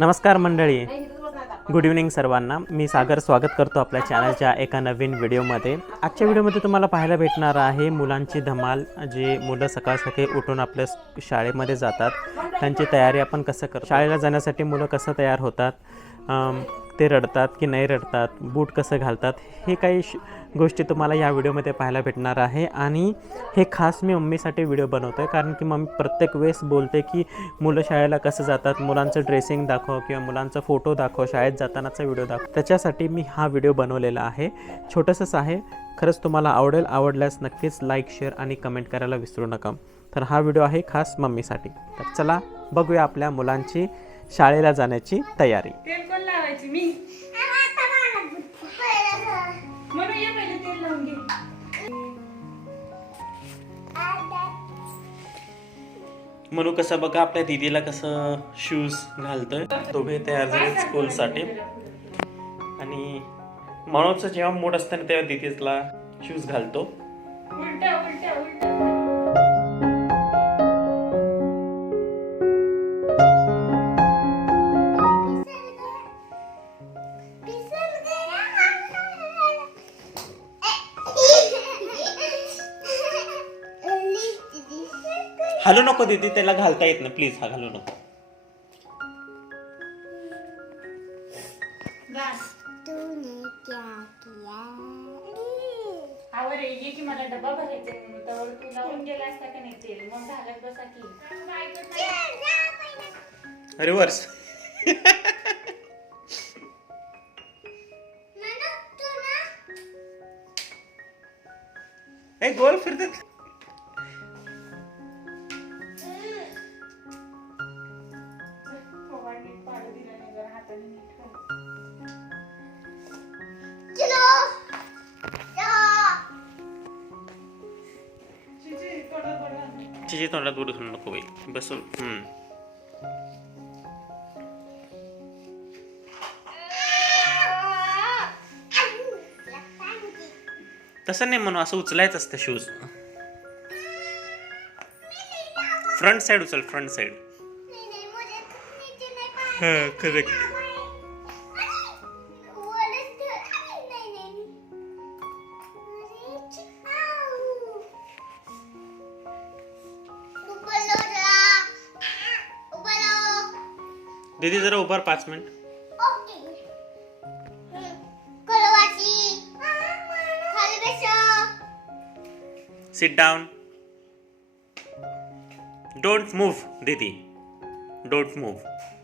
नमस्कार मंडळी. Good evening सर्वांना. मी सागर स्वागत करतो आपल्या चॅनलच्या एका नवीन व्हिडिओमध्ये आजच्या व्हिडिओमध्ये तुम्हाला पाहायला भेटणार आहे मुलांची धमाल जे मुलं सकाळ सकाळी उठून आपल्या शाळेमध्ये जातात. त्यांची तयारी आपण कसं करतो? शाळेला जाण्यासाठी मुलं कसं तयार होतात? ते रडतात की नाही रडतात बूट कसं घालतात हे काही श गोष्टी तुम्हाला या व्हिडिओमध्ये पाहायला भेटणार आहे. आणि हे खास मी मम्मीसाठी व्हिडिओ बनवतो आहे कारण की मम्मी प्रत्येक वेळेस बोलते की मुलं शाळेला कसं जातात मुलांचं ड्रेसिंग दाखव किंवा मुलांचा फोटो दाखव शाळेत जातानाचा व्हिडिओ दाखव. त्याच्यासाठी मी हा व्हिडिओ बनवलेला आहे. छोटंसंच आहे खरंच तुम्हाला आवडेल आवडल्यास नक्कीच लाईक शेअर आणि कमेंट करायला विसरू नका. तर हा व्हिडिओ आहे खास मम्मीसाठी. तर चला बघूया आपल्या मुलांची शाळेला जाण्याची तयारी. तेल पण लावायची मी. म्हणून ये पहिले तेल लावून घे. म्हणू कसं बघा आपल्या दिदीला कसं शूज घालतोय. दोघे तयार झाले स्कूलसाठी आणि मनोजचं जेव्हा मूड असतं ना तेव्हा दिदीला शूज घालतो. उलट्या उलट्या उलट्या हलू नको दीदी त्याला घालता येत ना प्लीज हा घालू नको. गास आवर ये की मला डबा भरायचा आहे. म्हणून त्यावर तू लावून गेला असता का नाही तेल? मग घालत बसा की. ऐकत नाही. रिवर्स ए गोल फिरते. तिची तोंडात दूर घालू नको बाई हम्म. तसं नाही म्हणू असं उचलायचं असतं शूज फ्रंट साइड उचल फ्रंट साइड करेक्ट दीदी जरा ऊपर पाँच मिनट. सिट डाउन डोंट मूव दीदी. Don't move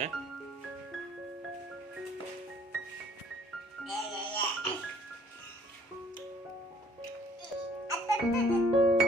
ね。あったった。